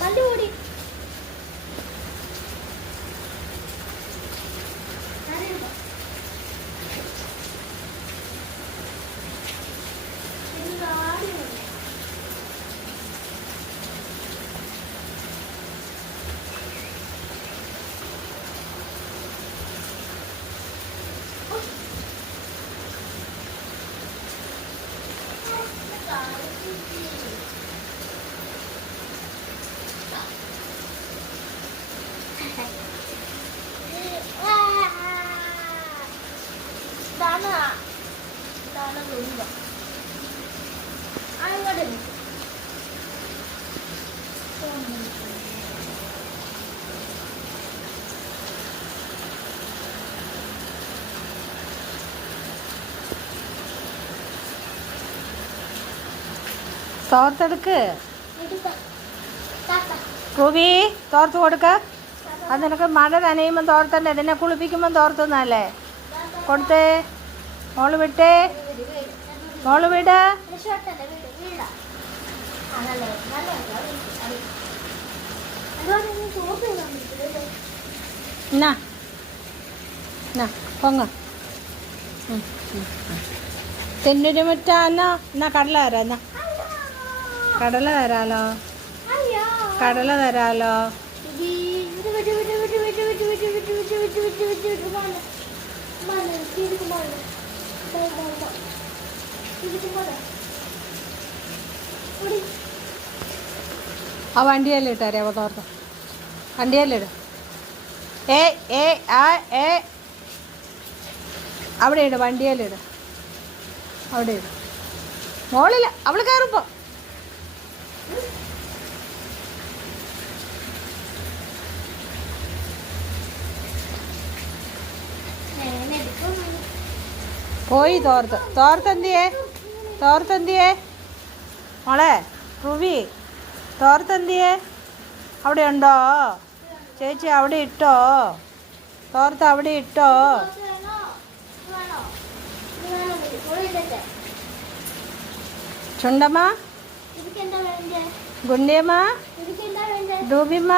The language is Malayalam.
കണ്ടുകൂടി തോർത്തെടുക്ക് റൂബി, തോർത്ത് കൊടുക്ക. അത് നിനക്ക് മഴ നനയുമ്പം തോർത്തണ്ടേ, നിന്നെ കുളിപ്പിക്കുമ്പം തോർത്തുന്നല്ലേ. കൊടുത്തേ, മോള് വിട്ടേ, മോള് വിട. എന്നാ പൊങ്ങ തെന്നൊരു മുറ്റാന്നോ. എന്നാ കടല തരാം, എന്നാ കടല തരാലോ, കടല തരാലോ. ആ വണ്ടിയല്ലേ ഇട്ടാരേ തോർത്ത്, വണ്ടിയല്ലേ ഇടും. ഏ ഏ ആ ഏ അവിടെ ഇട്, വണ്ടിയല്ലിട്, അവിടെ ഇട്. മോളില്ല, അവൾ കയറുമ്പോൾ പോയി. തോർത്തെന്തിയേ, തോർത്തെന്തിയേ മോളെ റുവി, തോർത്തെന്തിയേ? അവിടെ ഉണ്ടോ ചേച്ചി? അവിടെ ഇട്ടോ തോർത്ത്, അവിടെ ഇട്ടോ. ചുണ്ടമ്മ, ഗുണ്ടിയമ്മ, ഡൂബിമ്മ,